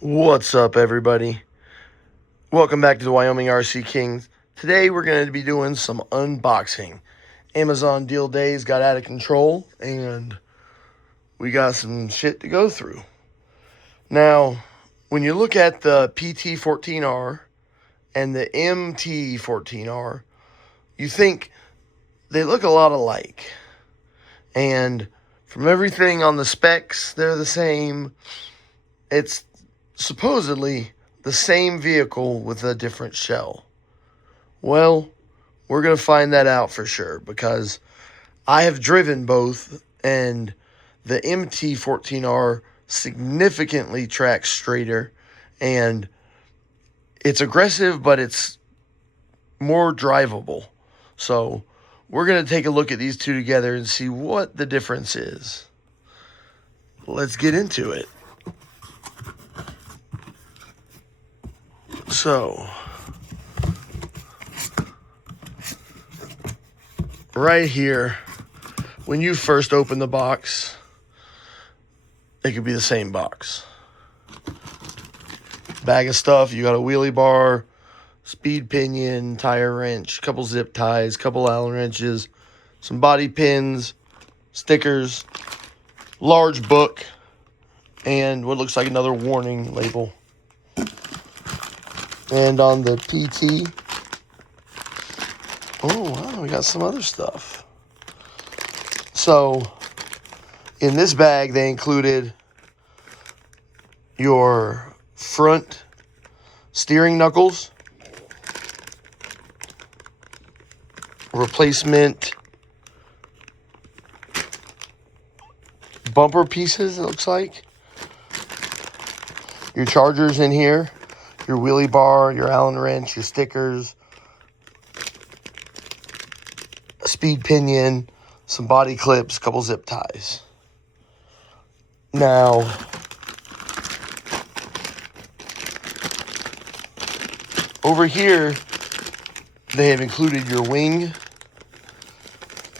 What's up, everybody? Welcome back to the Wyoming RC Kings. Today we're going to be doing some unboxing. Amazon deal days got out of control and we got some shit to go through. Now, when you look at the PT14R and the MT14R, you think they look a lot alike. And from everything on the specs, they're the same. It's supposedly the same vehicle with a different shell. Well, we're going to find that out for sure because I have driven both, and the MT14R significantly tracks straighter, and it's aggressive, but it's more drivable. So we're going to take a look at these two together and see what the difference is. Let's get into it. So, right here, when you first open the box, it could be the same box. Bag of stuff, you got a wheelie bar, speed pinion, tire wrench, couple zip ties, couple Allen wrenches, some body pins, stickers, large book, and what looks like another warning label. And on the PT, oh wow, we got some other stuff. So, in this bag, they included your front steering knuckles, replacement bumper pieces, it looks like, your chargers in here, your wheelie bar, your Allen wrench, your stickers, a speed pinion, some body clips, a couple zip ties. Now, over here, they have included your wing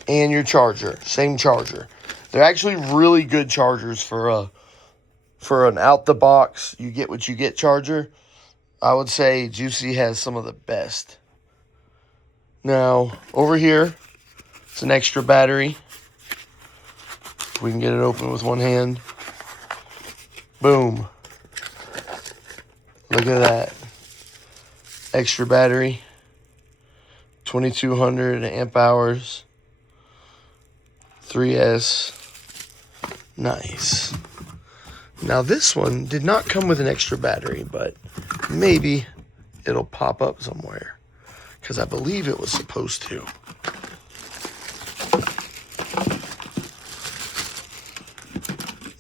and your charger, same charger. They're actually really good chargers for an out-the-box, you get what you get charger. I would say JIUSI has some of the best. Now, over here, it's an extra battery. If we can get it open with one hand. Boom. Look at that. Extra battery. 2200 amp hours. 3S. Nice. Now, this one did not come with an extra battery, but maybe it'll pop up somewhere, because I believe it was supposed to.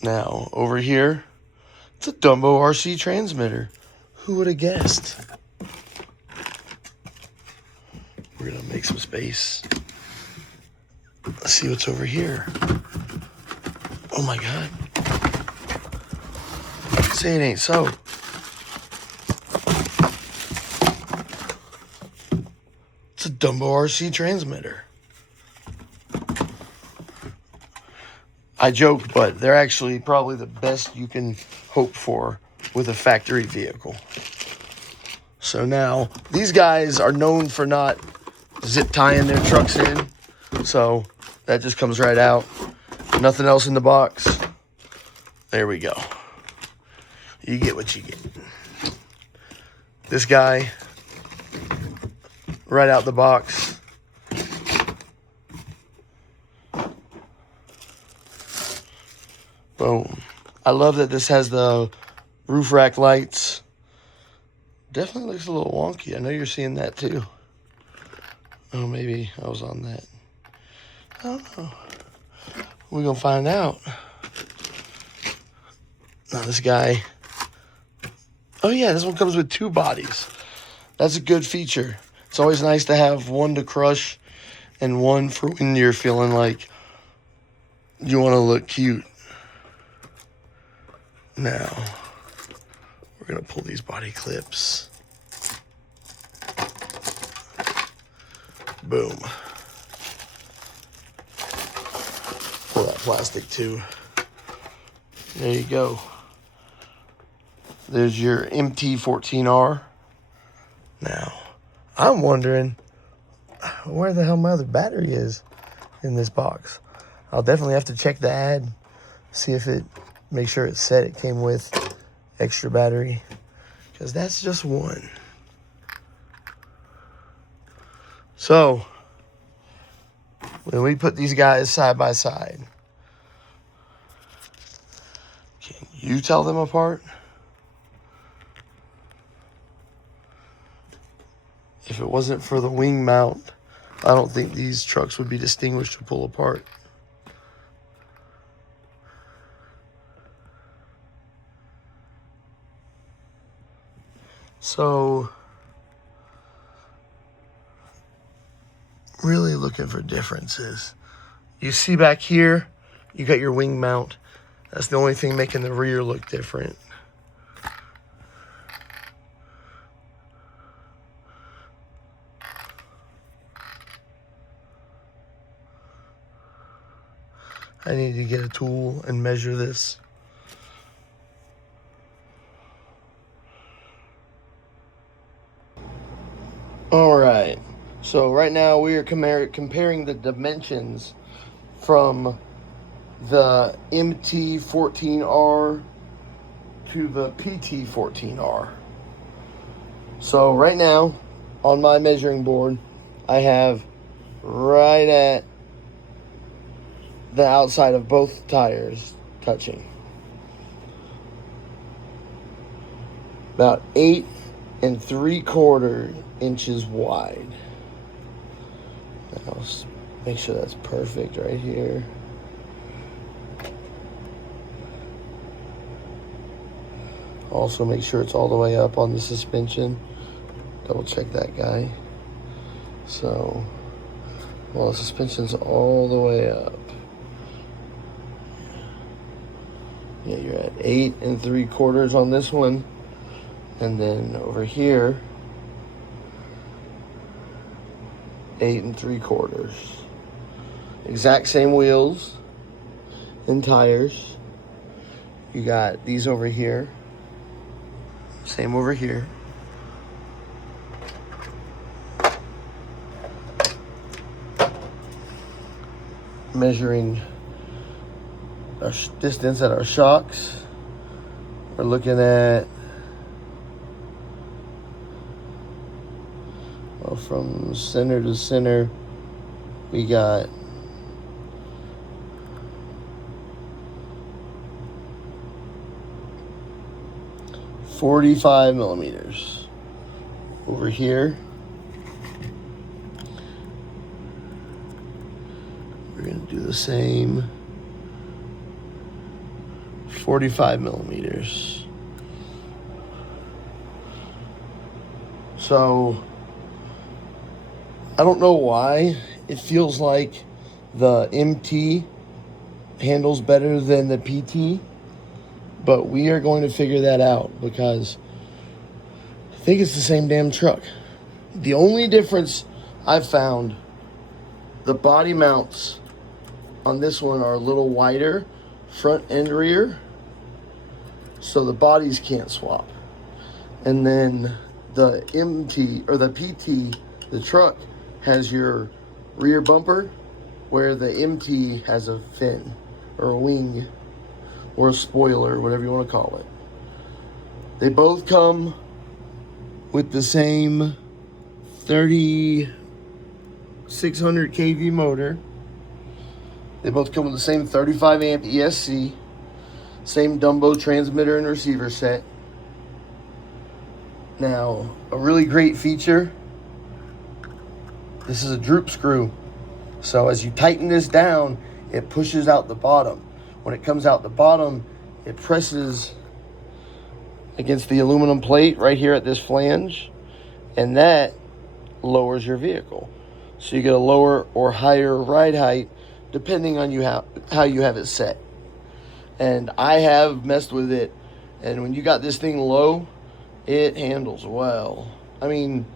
Now, over here, it's a Dumbo RC transmitter. Who would have guessed? We're going to make some space. Let's see what's over here. Oh my God. Say it ain't so. It's a Dumbo RC transmitter. I joke, but they're actually probably the best you can hope for with a factory vehicle. So now, these guys are known for not zip tying their trucks in. So that just comes right out. Nothing else in the box. There we go. You get what you get. This guy, right out the box. Boom. I love that this has the roof rack lights. Definitely looks a little wonky. I know you're seeing that too. Oh, maybe I was on that. I don't know. We're going to find out. Now this guy. Oh yeah, this one comes with two bodies. That's a good feature. It's always nice to have one to crush and one for when you're feeling like you want to look cute. Now, we're going to pull these body clips. Boom. Pull that plastic too. There you go. There's your MT14R. Now, I'm wondering where the hell my other battery is in this box. I'll definitely have to check the ad, see if it, make sure it said it came with extra battery, because that's just one. So, when we put these guys side by side, can you tell them apart? If it wasn't for the wing mount, I don't think these trucks would be distinguished to pull apart. So, really looking for differences. You see back here, you got your wing mount. That's the only thing making the rear look different. I need to get a tool and measure this. All right, so right now we are comparing the dimensions from the MT14R to the PT14R. So right now on my measuring board, I have right at the outside of both tires touching. About 8 3/4 inches wide. Now, let's make sure that's perfect right here. Also make sure it's all the way up on the suspension. Double check that guy. So, well, the suspension's all the way up. Yeah, you're at 8 3/4 on this one. And then over here, 8 3/4. Exact same wheels and tires. You got these over here. Same over here. Measuring our distance at our shocks. We're looking at, well, from center to center, we got 45 millimeters. Over here, we're gonna do the same. 45 millimeters. So, I don't know why it feels like the MT handles better than the PT, but we are going to figure that out because I think it's the same damn truck. The only difference I've found, the body mounts on this one are a little wider, front and rear, so the bodies can't swap. And then the MT, or the PT, the truck, has your rear bumper, where the MT has a fin, or a wing, or a spoiler, whatever you want to call it. They both come with the same 3600 kV motor. They both come with the same 35 amp ESC, same Dumbo transmitter and receiver set. Now, a really great feature, this is a droop screw. So as you tighten this down, it pushes out the bottom. When it comes out the bottom, it presses against the aluminum plate right here at this flange, and that lowers your vehicle. So you get a lower or higher ride height depending on how you have it set. And I have messed with it, and when you got this thing low, it handles well. I mean,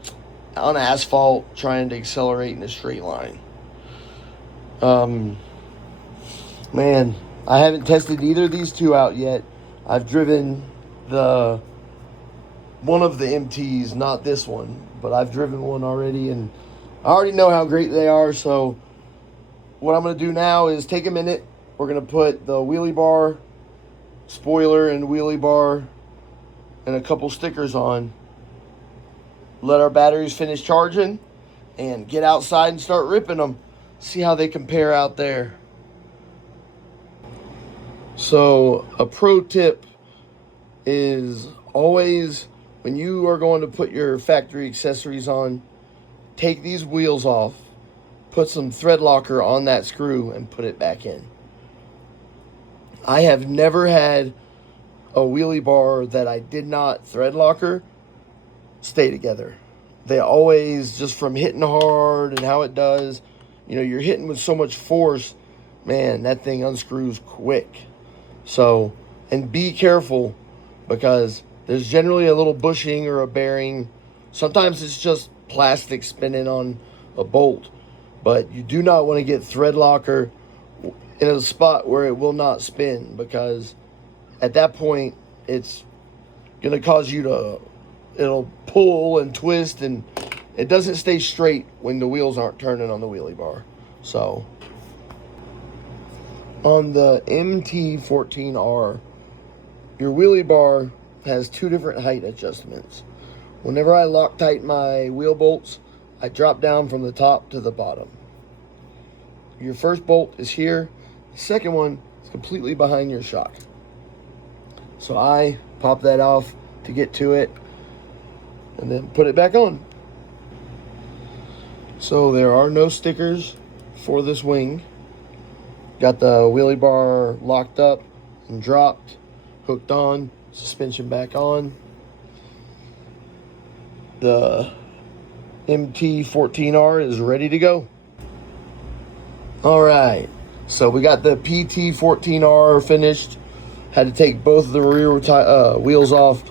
on asphalt, trying to accelerate in a straight line. Man, I haven't tested either of these two out yet. I've driven the one of the MTs, not this one, but I've driven one already, and I already know how great they are. So what I'm going to do now is take a minute. We're going to put the wheelie bar, spoiler, and wheelie bar and a couple stickers on. Let our batteries finish charging and get outside and start ripping them. See how they compare out there. So a pro tip is always, when you are going to put your factory accessories on, take these wheels off, put some thread locker on that screw, and put it back in. I have never had a wheelie bar that I did not thread locker stay together. They always, just from hitting hard and how it does, you know, you're hitting with so much force, man, that thing unscrews quick. So, and be careful, because there's generally a little bushing or a bearing. Sometimes it's just plastic spinning on a bolt, but you do not want to get thread locker in a spot where it will not spin, because at that point it's going to cause you to, it'll pull and twist, and it doesn't stay straight when the wheels aren't turning on the wheelie bar. So on the MT14R, your wheelie bar has two different height adjustments. Whenever I Loctite my wheel bolts, I drop down from the top to the bottom. Your first bolt is here. The second one is completely behind your shock. So I pop that off to get to it and then put it back on. So there are no stickers for this wing. Got the wheelie bar locked up and dropped, hooked on, suspension back on. The MT14R is ready to go. All right, so we got the PT14R finished. Had to take both of the rear wheels off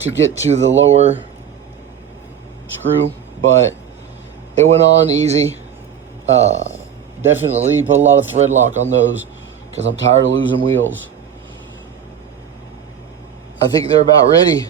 to get to the lower screw, but it went on easy. Definitely put a lot of thread lock on those because I'm tired of losing wheels. I think they're about ready.